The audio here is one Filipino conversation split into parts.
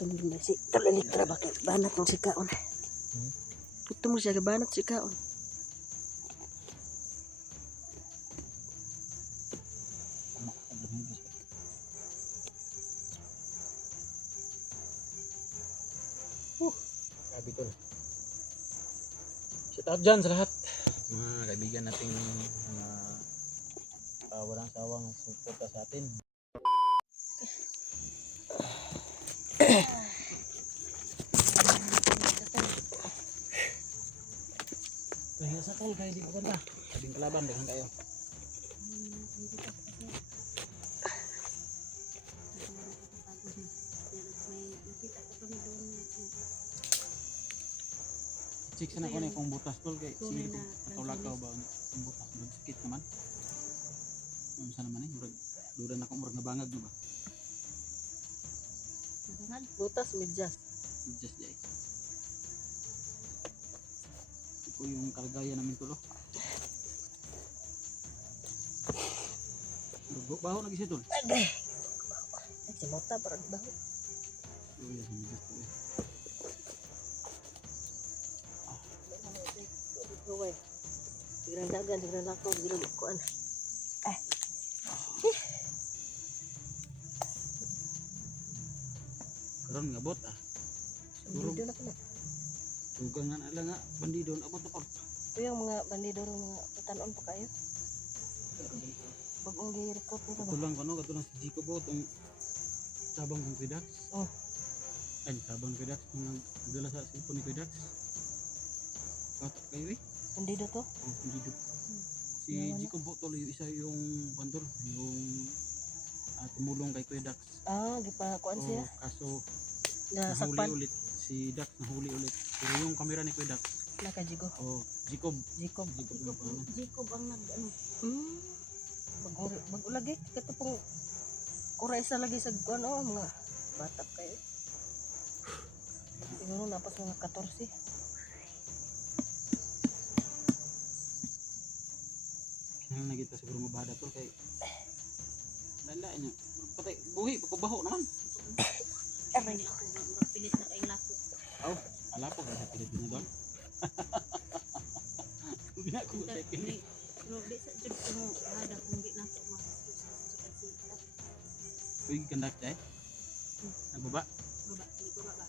Gutom din na si Talilitra bakit banat ng sikaon. Gutom mo siya banat sikaon. Grabe tol. Shout out dyan sa lahat. Mga kaibigan nating mga walang sawang suporta sa atin. Kaya sa tol, kaya di ko ganda. Sabing kalaban, dagang kayo. Check sana ko na kung butas tol kay sige ko katulakaw ba kung butas doon sakit naman. Unsa naman duda na ko murag nabangag no ba. Bangag butas medyas. Just jay. Ito yung kalagayan namin tol. Baho lagi siya tol. Agay. Ay simota para baho. Oh ya, medyas tol. Huwag. Sigurang dagan, sigurang lakaw, sigurang kuan. Karon ngabot Siguro. Bandido na pala. Dugangan ala nga bandido abot ako. Ito yung mga bandido ng mga patanon pa kayo. Bagong gi-record nito ba? Katulang ko no, katulang si Jico po itong sabang kong Kuidax. Oh. Ay, sabang Kuidax, nung nagdala sa cellphone ni Kuidax. Katak kayo eh. Bandido to? Oh, bandido. Si Jico po tuloy isa yung bandol, yung tumulong kay Kuidax. Gipakuan siya. Kaso Nasakpan. nahuli ulit. Si Dax nahuli ulit. Pero yung kamera ni Kuidax. Nakajigo. Oh, Jacob. Jacob. Jacob ang nag-ano. Bago lagi. Kato pong kura isa lagi sa kuan mga batap kayo. Siguro napas mga 14. Kaya na kita siguro mabada to kay lala niya. Patay buhi pagbaho naman. Aray ako, pilit na kay lako. Oh, ala po kada pilit niya doon. Hindi ako sa pilit. Pero di sa jud ko mo ada kung di na ko kasi Uy, kandak dai. Nagbaba. baba, hindi ko baba.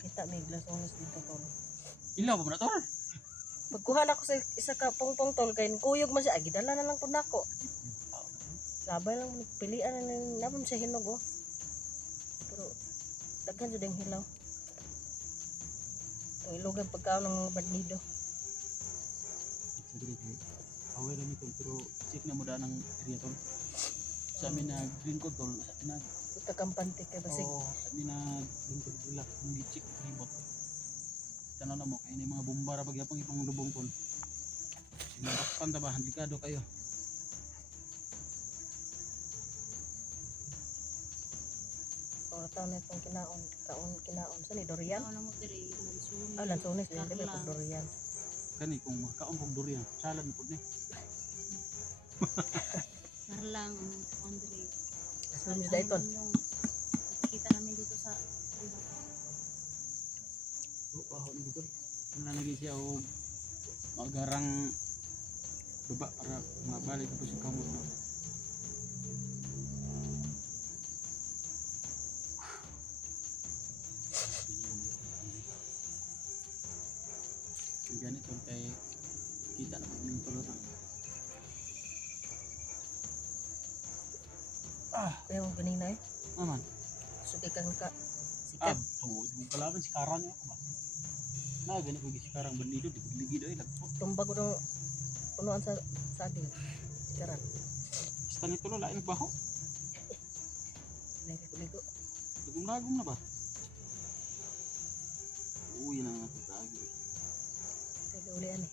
Kita may glasones dito tol. Ilaw ba na tol? Pagkuha na ko sa isa ka pongpong tol kay kuyog man siya gidala na lang pud nako. Labay lang pilian na nabam sa hinog oh. Pero daghan jud ang hilaw. Ang ilogan pagkaon ng mga bandido. Sige kay. Away lang ito pero check na mo da ng area tol. Sa amin na green code tol, sa amin na Puta kampante kay basig. sa amin na green code relax mong gi-check ribot. Tanaw na mo kay ni mga bombara pagyapang ipang lubong tol. Sinabakpan ta ba handikado kayo. Ora taon na itong kinaon sa ni Dorian. Ano mo diri lansun. Lansones din kay pag Dorian. Kani kung makaon kog durian, salad pud ni. Karlang Andre. Lansones dayton. Kita namin dito sa Baho ni dito. Wala lagi siya og magarang baba para mabalik ko sa kamot na. Ganito kay kita na maging tulutan. Kaya mo ganina eh. Naman. Sugi kang ka sikat. Tuod mo kalaban si Karan niya ba? Na gani ko si Karang bandido digligid ay lagpo. Tumbag ko ng punuan sa saging. Sikaran. Basta nito lo lain baho. Ligo-ligo. Lagom na ba? Uy na nga lagi. Kaya ulian eh.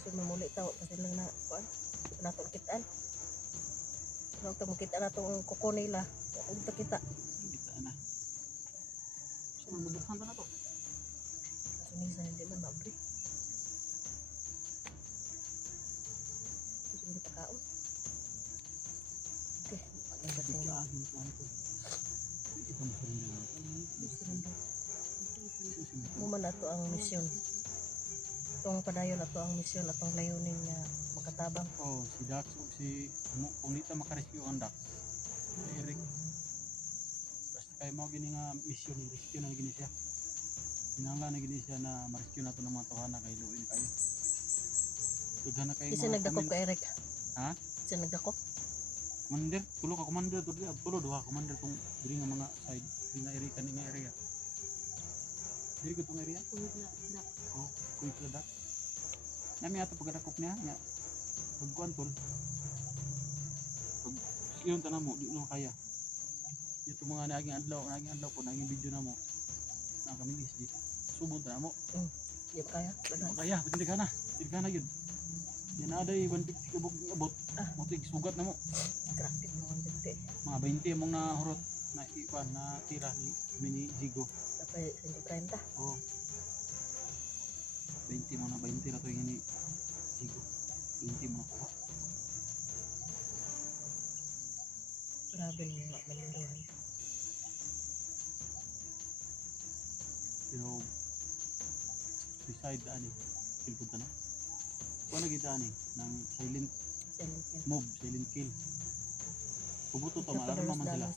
So mamuli tao kasi lang na kuan. Nato kitaan. Nung tumukita na itong kuko nila. Kung kita. Kita na. So magbubukhan ba na to? Kaso minsan hindi man mabri. Gusto nyo pagkaon. Okay. Pag-ibat Ito nyo. ang Kamu sering dengar. Surrender. Susunod. Mo man ato ang misyon. Itong padayon ato ang misyon atong layunin nga makatabang. Oh, si Dax o si kung di ta makarescue ang Dax. Si Eric. Basta kayo mo gini nga mission ni rescue na gini siya. Kinahanglan na gini siya na ma-rescue nato ng mga tawhana kay luin kayo. Daghan na kayo Isa nagdakop ka Eric. Ha? Isa nagdakop. Commander, tulo ka commander to diya. Tulo duha commander tong diri nga mga side, diri nga area kani nga area. Diri ko tong area. Oh, kuy ka Dax. Nami ato pagdakop niya nya. Pagkuan tol. Pag yun tanam mo, di mo kaya. Ito mga naging adlaw po, naging video na mo. Na kami isdi. Subon tanam mo. Di ba kaya? Badan. Kaya, hindi ka na. Hindi ka na yun. Yan na day 150 kabog abot. Mutig sugat na mo. Graphic mo ang dito. Mga 20 mong nahurot na ipan na tira ni mini Zigo. Dapat 130. Oh. 20 mo na 20 na to yung ni Zigo. 20 mo na kuha. Grabe mo nga malinduhan. Pero beside ani, kilpud na. Kuha na kita ani ng silent Silent kill. move, silent kill. Pubuto to malarma man sila.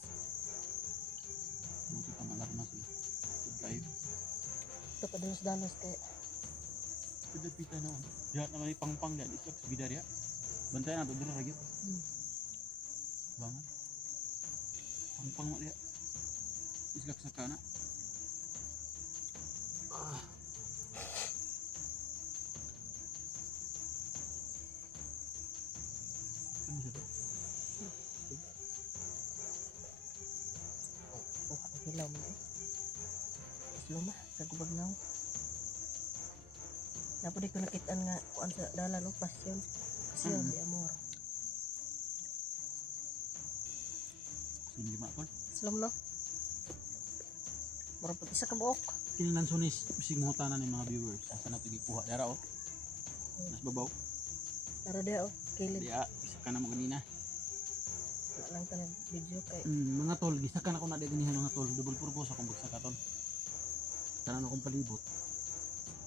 Pubuto to malarma sila. Good kayo. Ito pa dalos kay Pita na. Diha naman ni pangpang diha isok sa bida diha. Bantayan nato dira ra gyud. Bangan. Pangpang mo diha. Islak sa kana. Ano siya to? ang hilaw mo eh. Isluma, kagubag na ako. Napod ko nakitaan nga kuan sa dalan o pasyon. Pasyon, di amor. Sino lima tol? Islum no? Mura po isa ka buok. Kinahanglan sunis bisig mangutanan ni mga viewers. Asa na to gikuha dara oh. Mas babaw. Tara dia oh, kilid. Diya, isa ka na mo ganina. Wala lang tanong video kay. Mga tol, gisakan ako na di ganihan mga tol. Double purpose akong bagsaka tol. Tanan akong palibot.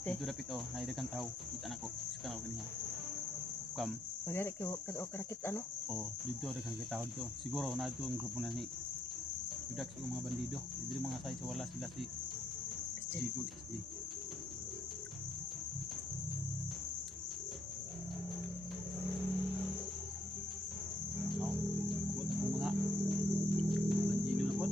Te. Dito dapit oh, naidagang tao. Kita na ko, gisakan ako ganihan. Kam, Magari kay o karakit ano? oh, dito daghang tao dito. Siguro na dito ang grupo na ni Judak sa mga bandido. Dito mga side sa wala sila si Zigo SD. So, abot akong mga bandido na po.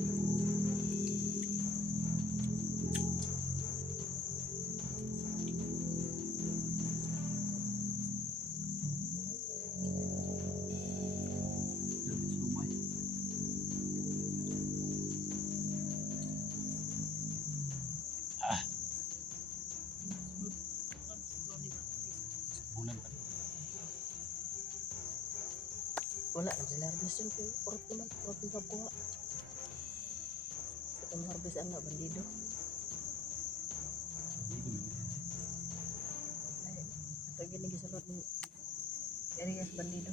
Grabe sumay. Bulan pa. Wala na sila harvestin kay urot naman, urot ng pagkuha. Sa itong harvest ang nga bandido. Bandido man yun. Ay, ito gini gisulod ng area sa bandido.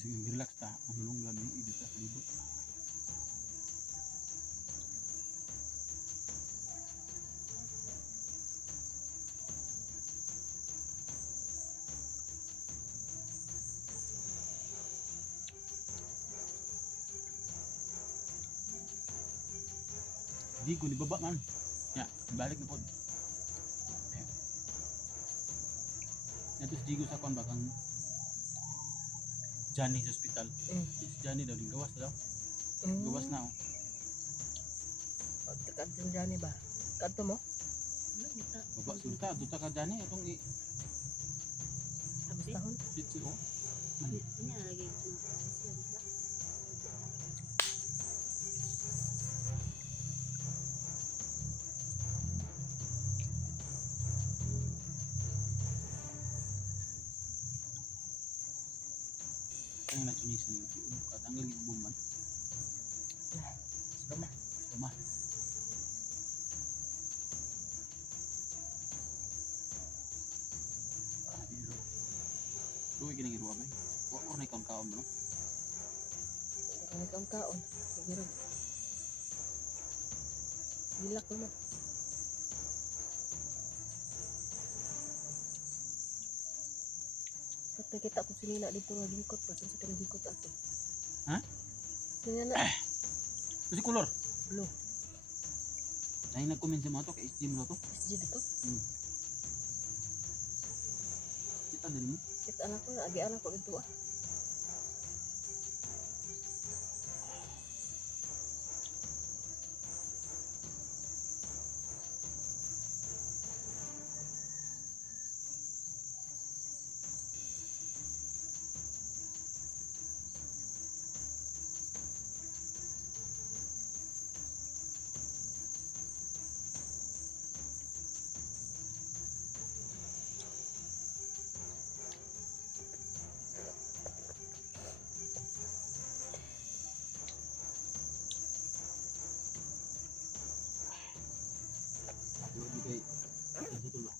Sige, relax ta. Ang gabi, edit ta sa libot. Di ko ni baba man. Ya, balik na po. Ayan. Ito si Digo sa kon bakang Johnny sa hospital. Si Johnny daw din gawas na daw. Gawas na oh. Tekad din dyan ba? Kadto mo? Baba sulta, duta ka Johnny atong i Tapos tahon? ditsi oh. Ini lagi na pasyon ba? Kaya na Tunisia ni katanggal yung buman. Luma. Luma. Iro. Duwi gini giro abay. Wa or na kaon mo no. Ang kang kaon. Siguro. Gilak naman. At nakita ko sinina dito nga lingkot. Pati sa lingkot ato. Ha? Sinina. Kasi color. Blue. Ay nag-comment sa mga to kay SG mo to. SG dito. Kita din mo. Kita anak ko. Agi anak ko dito ah. Yo di kay dito ba.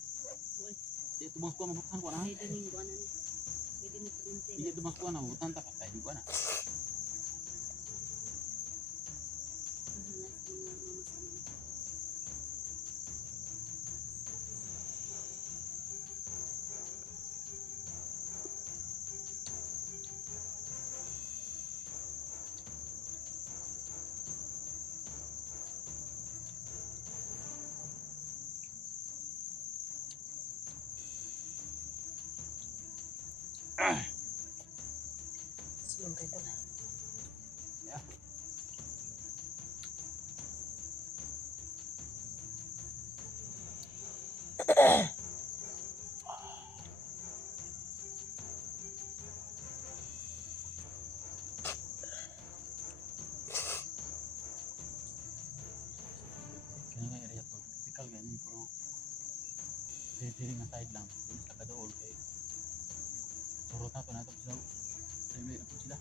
Di tubang ko mabutan ko na. May dining ko ano. May dining printing. Di tubang ko na mabutan ta kay di ko na. Silom kayo na. Ya. Kaya nga area to, critical ganyan pero diri nga side lang, dili sa kadool kay turot na to nato sila. Dili na po sila.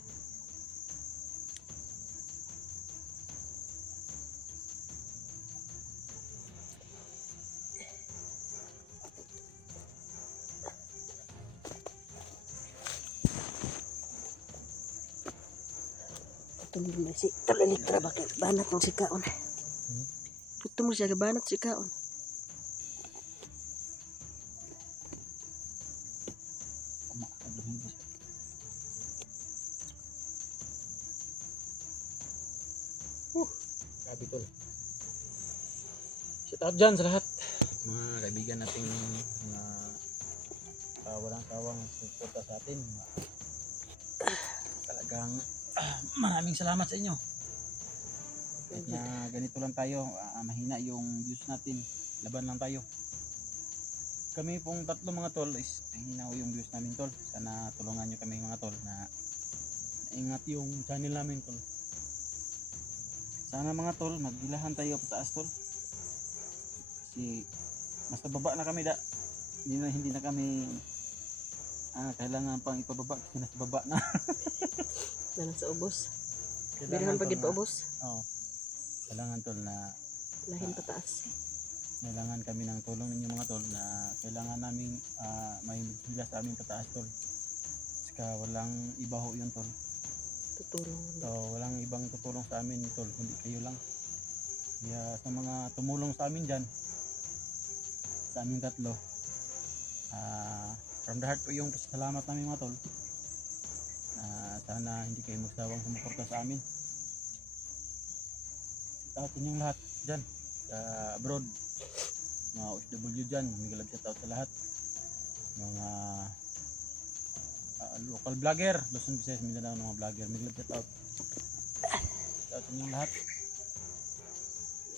Puto mo na si talilitra bakit banat mo si kaon. Puto mo siya banat si kaon. Kumakablahin ko siya. Grabe tol. Shout out dyan sa lahat. Mga kaibigan nating mga walang sawang suporta sa atin. Talagang maraming salamat sa inyo. Kahit na ganito lang tayo, mahina yung views natin. Laban lang tayo. Kami pong tatlo mga tol is mahina yung views namin tol. Sana tulungan nyo kami mga tol na ingat yung channel namin tol. Sana mga tol, magdilahan tayo pataas tol. Kasi mas nababa na kami da. Hindi na kami kailangan pang ipababa kasi nasa baba na. Dalan sa ubos. Kailangan Birahan pagit tol pa ubos. Oo. Kailangan tol na Lahin pataas. kailangan kami ng tulong ninyo mga tol na kailangan namin may magpila sa amin pataas tol. Saka walang iba ho yun tol. Tutulong. So walang ibang tutulong sa amin tol, kundi kayo lang. Kaya sa mga tumulong sa amin dyan, sa aming tatlo, from the heart po yung salamat namin mga tol. Sana hindi kayo magsawang sumuporta sa amin. Shout out sa inyong lahat dyan sa abroad, mga OFW dyan, may galab shout out sa lahat. Mga local vlogger, Luzon, Visayas, Mindanao, mga vlogger, may galab shout out. Shout out sa inyong lahat.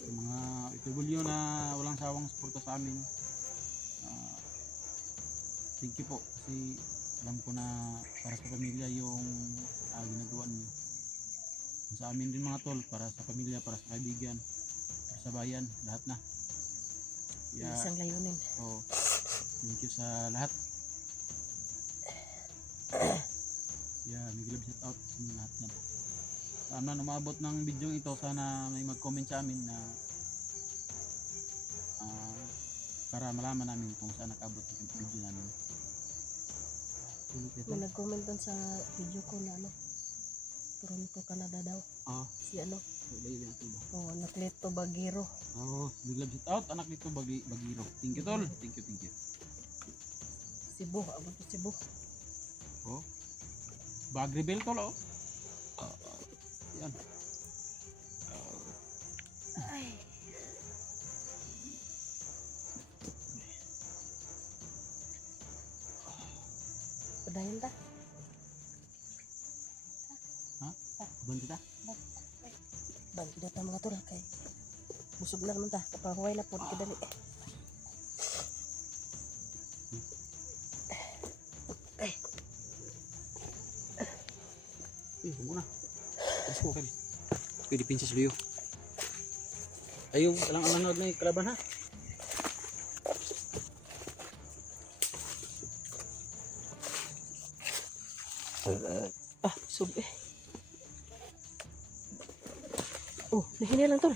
Yung mga OFW na walang sawang suporta sa amin, thank you po kasi alam ko na para sa pamilya yung ginagawa niyo. Sa amin din mga tol, para sa pamilya, para sa kaibigan, para sa bayan, lahat na. Kaya, Isang layunin. thank you sa lahat. Yeah, big love shout out sa inyo lahat yan. Sana umabot ng video ito, sana may mag-comment sa amin na para malaman namin kung saan nakabot yung video namin. Tulog ito. May nag-comment doon sa video ko na ano, Toronto, Canada daw. Si ano, Layo ito ba? Naklito Bagiro. Big love shout out, anak nito Bagiro. Thank you tol. Thank you. Cebu, abot ko Cebu. Bag rebel tol oh. Yan. Ay. Padayon ta. Ban kita. Bang, kita ta mga tol kay busog na naman ta. Kapahuway na po kadali. Muna. Let's go kali. Pwede princess Leo. Ayaw, alang-alang na yung kalaban ha. Sub eh. Oh, nahina lang tol.